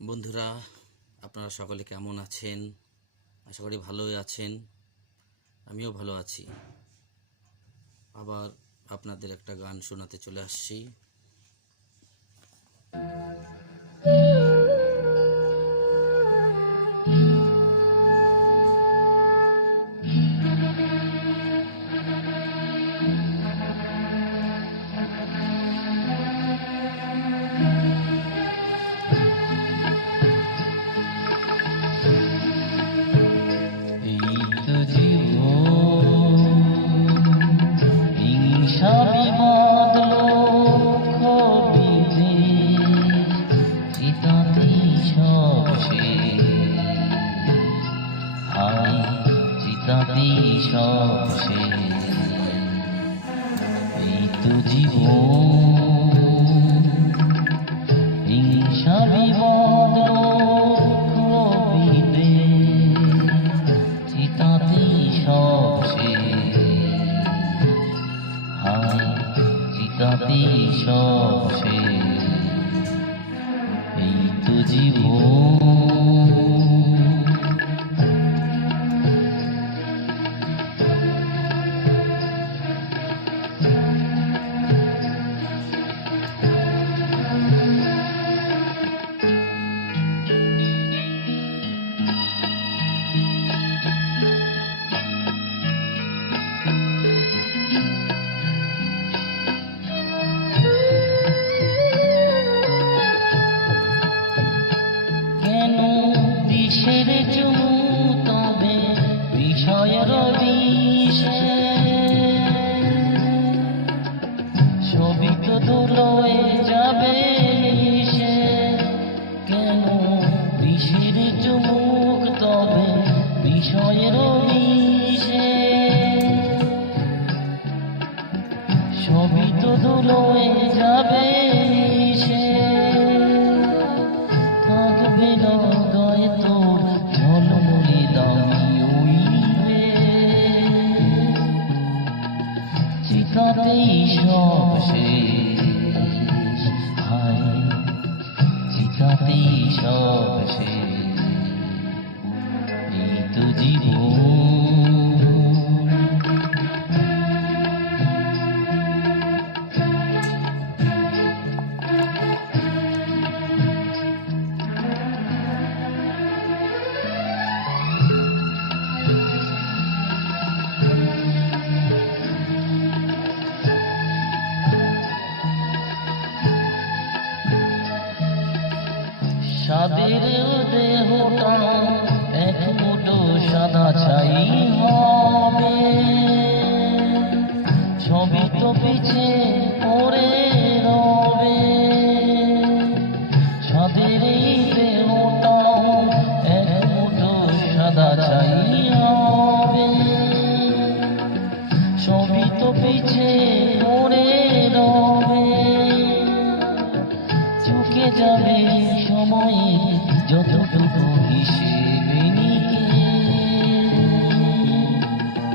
বন্ধুরা, আপনারা সকলে কেমন আছেন? আশা করি ভালোই আছেন। আমিও ভালো আছি। আবার আপনাদের একটা গান শোনাতে চলে আসছি। এই তো জীবন হিংসা বিবাদ কবিতে চিতাতেই সব শেষ। হায় চিতাতেই সব শেষ। এই তো জীবন বিষের চুমু তবে বিষয়ের বিষে ছবি তো ধুলোয় যাবে সে। কেন বিষের চুমুক তবে বিষয়ের বিষে ছবি তো ধুলোয় যাবে সে। থাকবে না ঝলমলে দামি উইবে চিতাতেই সব শেষ। হায় চিতাতেই সব শেষ। এই তো জীবন সাদের দেহটা এক মুঠো সাদা ছাই হবে। ছবি তো পিছে পড়ে রবে। সাদের দেহটা এক মুঠো সাদা ছাই হবে। ছবি তো পিছে পড়ে রবে। চুকে যাবে সময়ে যতটুকু হিসেব